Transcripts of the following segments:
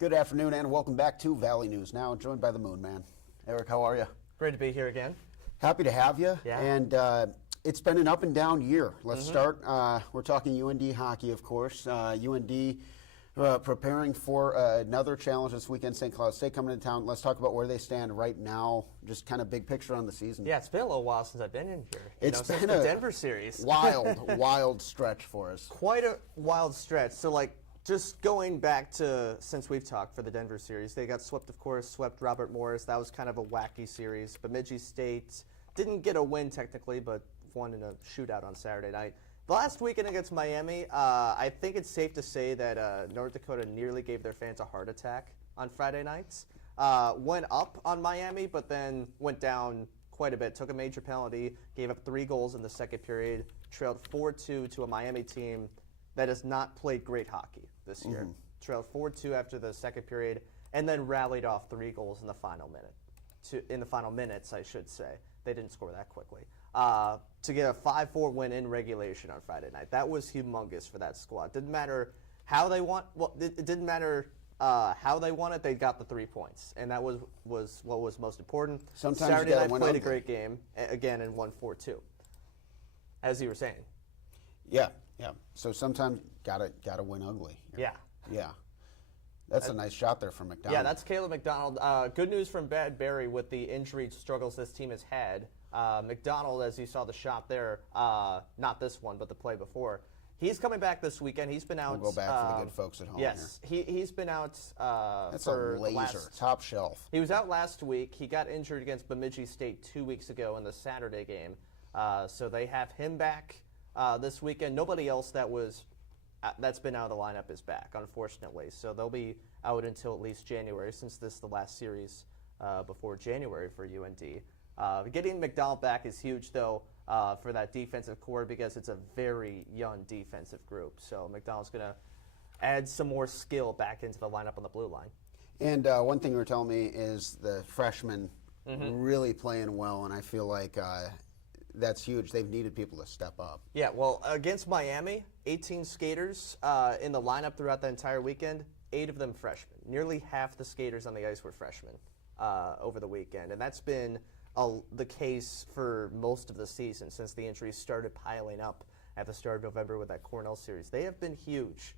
Good afternoon and welcome back to Valley News. Now joined by the Moon Man. Eric, how are you? Great to be here again. Happy to have you. Yeah. And it's been an up and down year. Let's start. We're talking UND Hockey, of course. UND preparing for another challenge this weekend. St. Cloud State coming to town. Let's talk about where they stand right now. Just kind of big picture on the season. Yeah, it's been a little while since I've been in here. It's been since the Denver series. Wild stretch for us. Quite a wild stretch. So, just going back to since we've talked for the Denver series, they got swept, of course, swept Robert Morris. That was kind of a wacky series. Bemidji State didn't get a win technically, but won in a shootout on Saturday night. The last weekend against Miami, I think it's safe to say that North Dakota nearly gave their fans a heart attack on Friday nights. Went up on Miami, but then went down quite a bit. Took a major penalty, gave up 3 goals in the second period, trailed 4-2 to a Miami team that has not played great hockey this year. Trailed 4-2 after the second period, and then rallied off 3 goals in the final minute. In the final minutes, I should say. They didn't score that quickly. To get a 5-4 win in regulation on Friday night. That was humongous for that squad. Didn't matter how they won. Well, it didn't matter how they won it. They got the 3 points, and that was what was most important. Sometimes Saturday night played ugly. a great game again and won 4-2. As you were saying. Yeah. So sometimes gotta win ugly. Yeah. That's a nice shot there from McDonald. Yeah, that's Caleb McDonald. Good news from Bradbury with the injury struggles this team has had. McDonald, as you saw the shot there, not this one, but the play before. He's coming back this weekend. He's been out. We'll go back for the good folks at home. Yes, he's been out. That's for a laser, top shelf. He was out last week. He got injured against Bemidji State 2 weeks ago in the Saturday game. So they have him back this weekend. Nobody else that's been out of the lineup is back, unfortunately. So they'll be out until at least January, since this is the last series before January for UND. Getting McDonald back is huge, though, for that defensive core, because it's a very young defensive group. So McDonald's going to add some more skill back into the lineup on the blue line. And one thing you were telling me is the freshmen really playing well, and I feel like that's huge. They've needed people to step up. Yeah, well, against Miami, 18 skaters in the lineup throughout the entire weekend, 8 of them freshmen. Nearly half the skaters on the ice were freshmen over the weekend, and that's been the case for most of the season since the injuries started piling up at the start of November with that Cornell series. They have been huge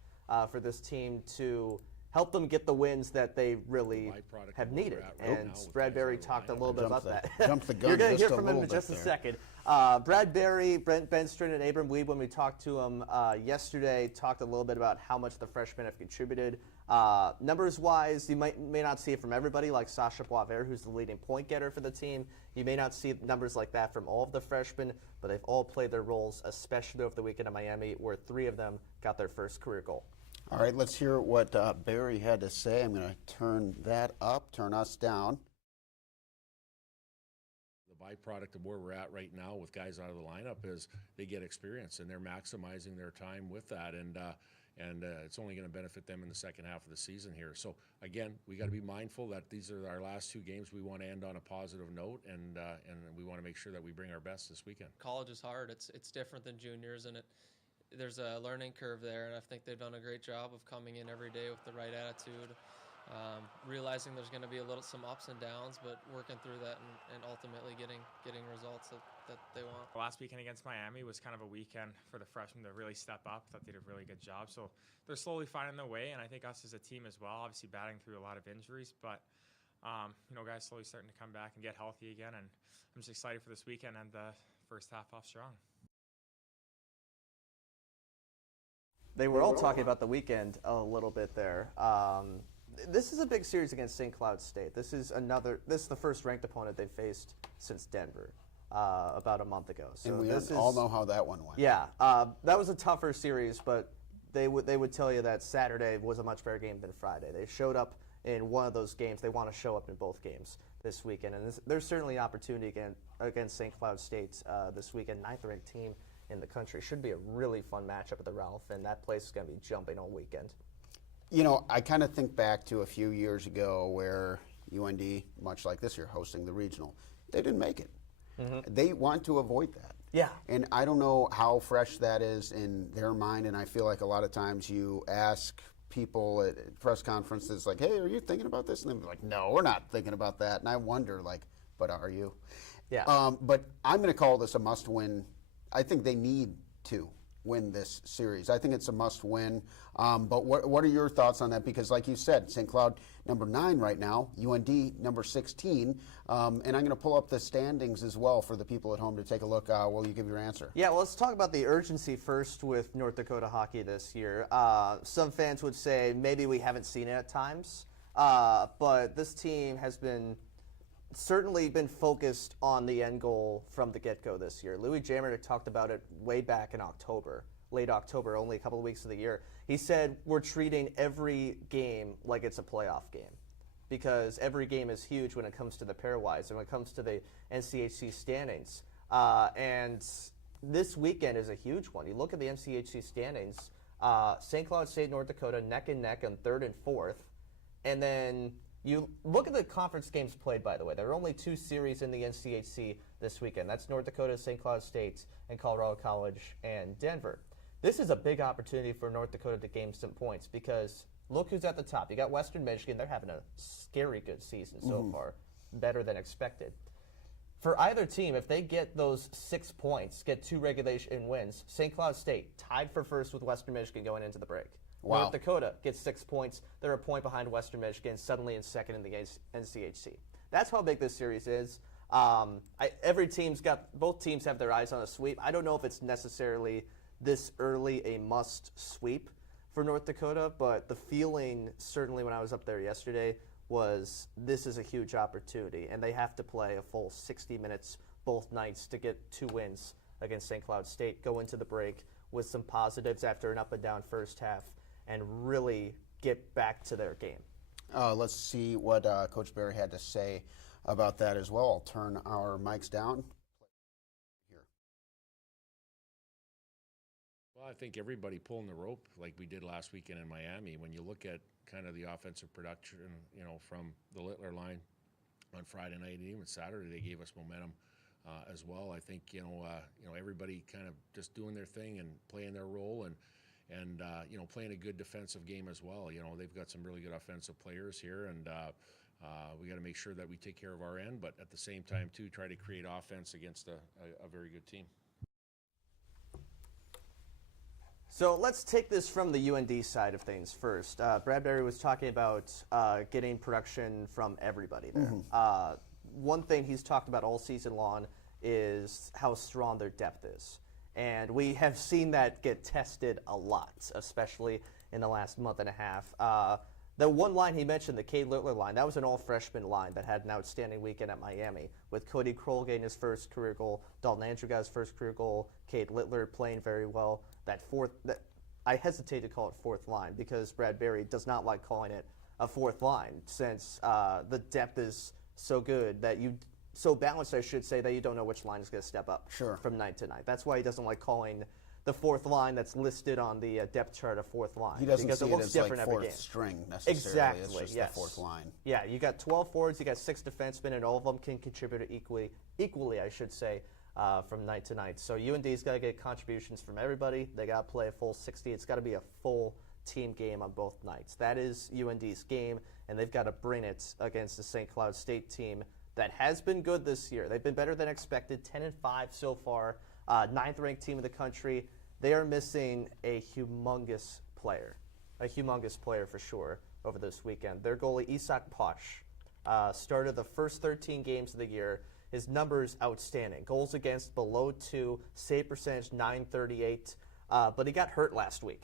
for this team to help them get the wins that they really have needed. And Bradbury talked a little bit about that. Jump the gun. You're going to hear from him in just a second. Bradbury, Brent Benstrin, and Abram Weeb, when we talked to him yesterday, talked a little bit about how much the freshmen have contributed. Numbers-wise, you may not see it from everybody, like Sasha Boisvert, who's the leading point getter for the team. You may not see numbers like that from all of the freshmen, but they've all played their roles, especially over the weekend in Miami, where 3 of them got their first career goal. All right, let's hear what Barry had to say. I'm going to turn that up, turn us down. The byproduct of where we're at right now with guys out of the lineup is they get experience, and they're maximizing their time with that, and it's only going to benefit them in the second half of the season here. So again, we got to be mindful that these are our last 2 games. We want to end on a positive note, and we want to make sure that we bring our best this weekend. College is hard. It's different than juniors, and there's a learning curve there, and I think they've done a great job of coming in every day with the right attitude, realizing there's going to be some ups and downs, but working through that and ultimately getting results that they want. Last weekend against Miami was kind of a weekend for the freshmen to really step up. Thought they did a really good job. So they're slowly finding their way, and I think us as a team as well, obviously battling through a lot of injuries, but guys slowly starting to come back and get healthy again, and I'm just excited for this weekend and the first half off strong. They were all talking about the weekend a little bit there. This is a big series against St. Cloud State. This is the first ranked opponent they've faced since Denver about a month ago. So and we all know how that one went. Yeah, that was a tougher series, but they would tell you that Saturday was a much better game than Friday. They showed up in one of those games. They want to show up in both games this weekend, and there's certainly an opportunity against St. Cloud State this weekend. 9th ranked team in the country. Should be a really fun matchup at the Ralph, and that place is going to be jumping all weekend. You know, I kind of think back to a few years ago where UND, much like this year, hosting the regional, they didn't make it. They want to avoid that. Yeah. And I don't know how fresh that is in their mind, and I feel like a lot of times you ask people at press conferences like, hey, are you thinking about this? And they're like, no, we're not thinking about that. And I wonder, like, but are you? Yeah. But I'm going to call this a must-win. I think they need to win this series. I think it's a must-win. But what are your thoughts on that? Because like you said, St. Cloud number 9 right now, UND number 16. And I'm going to pull up the standings as well for the people at home to take a look while you give your answer. Yeah, well, let's talk about the urgency first with North Dakota hockey this year. Some fans would say maybe we haven't seen it at times, but this team has certainly been focused on the end goal from the get-go this year. Louis Jammer talked about it way back in October, late October, only a couple of weeks of the year. He said we're treating every game like it's a playoff game because every game is huge when it comes to the pairwise and when it comes to the NCHC standings. And this weekend is a huge one. You look at the NCHC standings, St. Cloud State, North Dakota, neck and neck on 3rd and 4th, and then you look at the conference games played, by the way. There are only 2 series in the NCHC this weekend. That's North Dakota, St. Cloud State, and Colorado College and Denver. This is a big opportunity for North Dakota to gain some points because look who's at the top. You got Western Michigan. They're having a scary good season so far, better than expected. For either team, if they get those 6 points, get 2 regulation wins, St. Cloud State tied for first with Western Michigan going into the break. Wow. North Dakota gets 6 points. They're a point behind Western Michigan, suddenly in second in the NCHC. That's how big this series is. Both teams have their eyes on a sweep. I don't know if it's necessarily this early a must sweep for North Dakota, but the feeling, certainly when I was up there yesterday, was this is a huge opportunity, and they have to play a full 60 minutes both nights to get 2 wins against St. Cloud State, go into the break with some positives after an up and down first half, and really get back to their game. Let's see what Coach Barry had to say about that as well. I'll turn our mics down. Here. Well, I think everybody pulling the rope like we did last weekend in Miami. When you look at kind of the offensive production, from the Littler line on Friday night and even Saturday, they gave us momentum as well. I think everybody kind of just doing their thing and playing their role and playing a good defensive game as well. They've got some really good offensive players here, and we got to make sure that we take care of our end, but at the same time, too, try to create offense against a very good team. So let's take this from the UND side of things first. Bradbury was talking about getting production from everybody there. One thing he's talked about all season long is how strong their depth is. And we have seen that get tested a lot, especially in the last month and a half. The one line he mentioned, the Cade Littler line, that was an all-freshman line that had an outstanding weekend at Miami, with Cody Kroll getting his first career goal, Dalton Andrew got his first career goal, Cade Littler playing very well. I hesitate to call it fourth line because Brad Berry does not like calling it a fourth line since the depth is so good so balanced, I should say, that you don't know which line is going to step up from night to night. That's why he doesn't like calling the fourth line that's listed on the depth chart a fourth line. He doesn't because see it looks as different like every fourth game. string necessarily. Exactly, It's just yes. the fourth line. Yeah, you got 12 forwards, you got 6 defensemen, and all of them can contribute equally, I should say, from night to night. So UND's got to get contributions from everybody. They got to play a full 60. It's got to be a full team game on both nights. That is UND's game, and they've got to bring it against the St. Cloud State team that has been good this year. They've been better than expected, 10-5 so far, 9th-ranked team in the country. They are missing a humongous player for sure over this weekend. Their goalie, Isak Posh, started the first 13 games of the year. His numbers outstanding. Goals against below 2, save percentage .938, but he got hurt last week.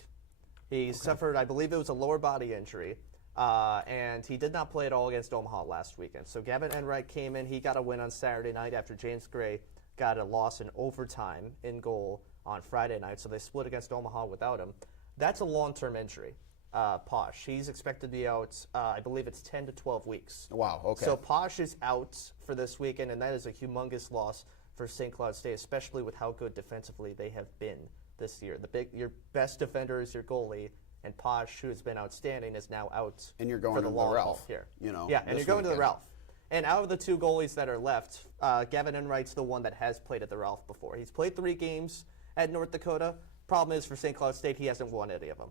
He suffered, I believe it was a lower body injury, and he did not play at all against Omaha last weekend. So Gavin Enright came in. He got a win on Saturday night after James Gray got a loss in overtime in goal on Friday night, so they split against Omaha without him. That's a long-term injury, Posh. He's expected to be out, I believe it's 10 to 12 weeks. Wow, okay. So Posh is out for this weekend, and that is a humongous loss for St. Cloud State, especially with how good defensively they have been this year. Your best defender is your goalie, and Posh, who has been outstanding, is now out And you're going for to the the long Ralph, haul here. this And you're going to the weekend. Ralph. And out of the 2 goalies that are left, Gavin Enright's the one that has played at the Ralph before. He's played 3 games at North Dakota. Problem is, for St. Cloud State, he hasn't won any of them.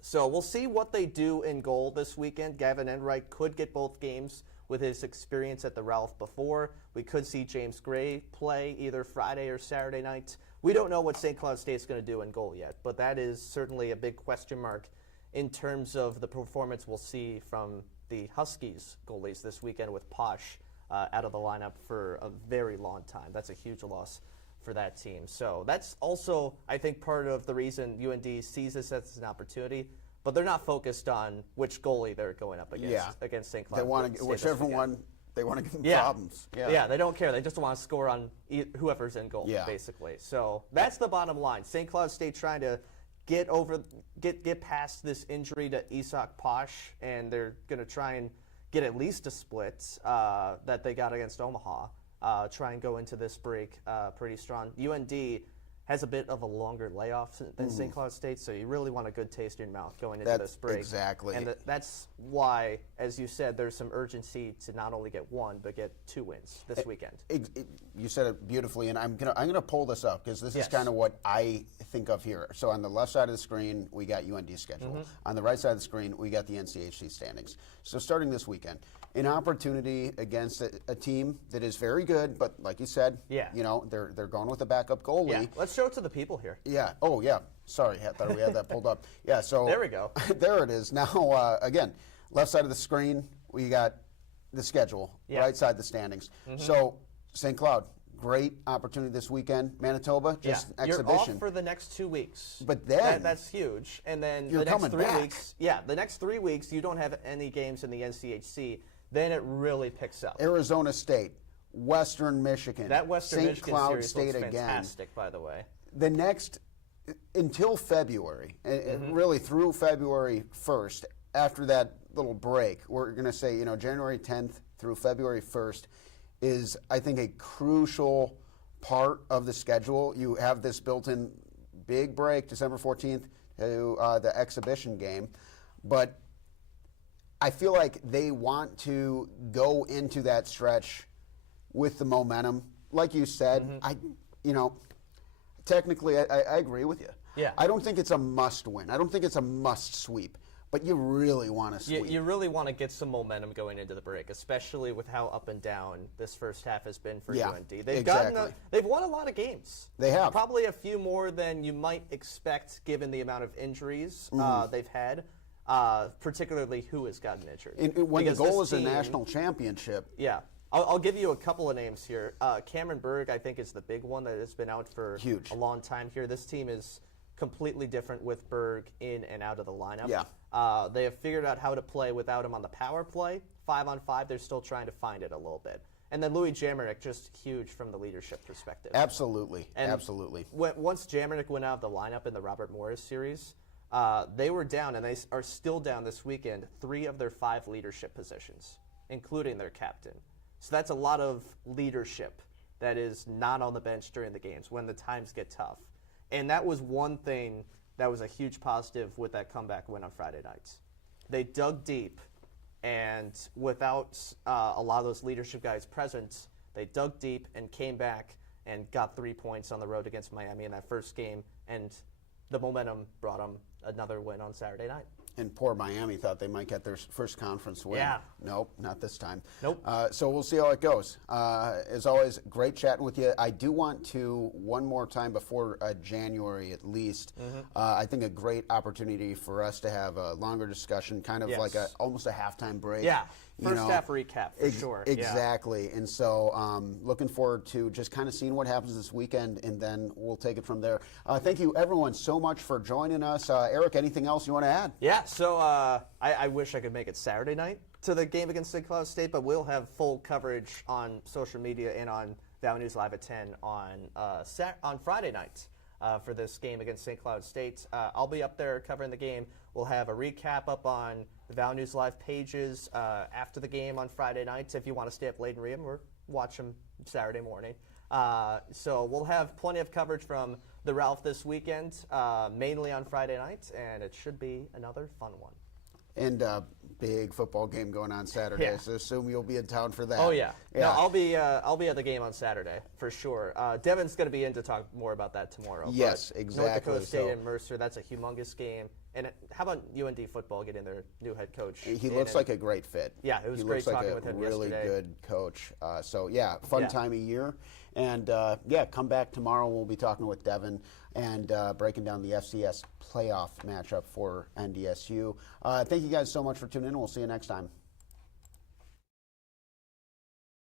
So we'll see what they do in goal this weekend. Gavin Enright could get both games with his experience at the Ralph before. We could see James Gray play either Friday or Saturday night. We don't know what St. Cloud State's going to do in goal yet, but that is certainly a big question mark in terms of the performance we'll see from the Huskies goalies this weekend with Posh out of the lineup for a very long time. That's a huge loss for that team. So that's also, I think, part of the reason UND sees this as an opportunity, but they're not focused on which goalie they're going up against St. Cloud. They want to whichever one they want to give them problems. Yeah, they don't care. They just want to score on whoever's in goal, basically. So that's the bottom line. St. Cloud State trying to get past this injury to Isak Posh, and they're going to try and get at least a split that they got against Omaha. Try and go into this break pretty strong. UND has a bit of a longer layoff than St. Cloud State, so you really want a good taste in your mouth going into this break. Exactly. And that's why, as you said, there's some urgency to not only get one, but get 2 wins this weekend. You said it beautifully, and I'm gonna pull this up because this is kind of what I think of here. So on the left side of the screen, we got UND's schedule. On the right side of the screen, we got the NCHC standings. So starting this weekend, an opportunity against a team that is very good, but like you said, you know, they're going with a backup goalie. Yeah. Let's show it to the people here. Yeah. Oh, yeah. Sorry, I thought we had that pulled up. Yeah. So there we go. There it is. Now, again, left side of the screen, we got the schedule. Right side, the standings. So St. Cloud, great opportunity this weekend. Manitoba, just an exhibition. You're off for the next 2 weeks. But then that's huge. And then you're the next coming 3 back. weeks. Yeah, the next 3 weeks you don't have any games in the NCHC. Then it really picks up. Arizona State, Western Michigan, That Western St. Michigan Cloud series State looks again. fantastic, by the way. The next, until February, really through February 1st, after that little break, we're going to say, you know, January 10th through February 1st is, I think, a crucial part of the schedule. You have this built-in big break, December 14th, to the exhibition game. But I feel like they want to go into that stretch with the momentum. Like you said, technically I agree with you. Yeah. I don't think it's a must win. I don't think it's a must sweep. But you really want to sweep. You really want to get some momentum going into the break, especially with how up and down this first half has been for UND. They've won a lot of games. They have. Probably a few more than you might expect given the amount of injuries they've had, particularly who has gotten injured. When the goal is a national championship. Yeah. I'll give you a couple of names here. Cameron Berg, I think, is the big one that has been out for a long time here. This team is completely different with Berg in and out of the lineup. Yeah. They have figured out how to play without him on the power play. 5-on-5, they're still trying to find it a little bit. And then Louis Jammernick, just huge from the leadership perspective. Absolutely. And absolutely. Once Jammernick went out of the lineup in the Robert Morris series, they were down, and they are still down this weekend, 3 of their 5 leadership positions, including their captain. So that's a lot of leadership that is not on the bench during the games when the times get tough. And that was one thing that was a huge positive with that comeback win on Friday nights. They dug deep, and without a lot of those leadership guys present, they dug deep and came back and got 3 points on the road against Miami in that first game, and the momentum brought them another win on Saturday night. And poor Miami thought they might get their first conference win. Yeah. Nope, not this time. Nope. So we'll see how it goes. As always, great chatting with you. I do want to, one more time before January at least, I think a great opportunity for us to have a longer discussion, kind of like almost a halftime break. Yeah. First half recap, for sure. Exactly. And so looking forward to just kind of seeing what happens this weekend, and then we'll take it from there. Thank you, everyone, so much for joining us. Eric, anything else you want to add? Yeah, so I wish I could make it Saturday night to the game against St. Cloud State, but we'll have full coverage on social media and on Valley News Live at 10 on Friday night for this game against St. Cloud State. I'll be up there covering the game. We'll have a recap up on the Valley News Live pages after the game on Friday nights. If you want to stay up late and read them, or watch them Saturday morning. So we'll have plenty of coverage from the Ralph this weekend, mainly on Friday nights, and it should be another fun one. And big football game going on Saturday, so assume you'll be in town for that. Oh yeah. No, I'll be at the game on Saturday for sure. Devin's going to be in to talk more about that tomorrow. Yes, but exactly. North Dakota State and Mercer, that's a humongous game, And how about UND football getting their new head coach? He looks like a great fit. Yeah, it was he great looks talking like with him a really yesterday. good coach. So yeah, fun time of year. And come back tomorrow. We'll be talking with Devin and breaking down the FCS playoff matchup for NDSU. Thank you guys so much for tuning in. We'll see you next time.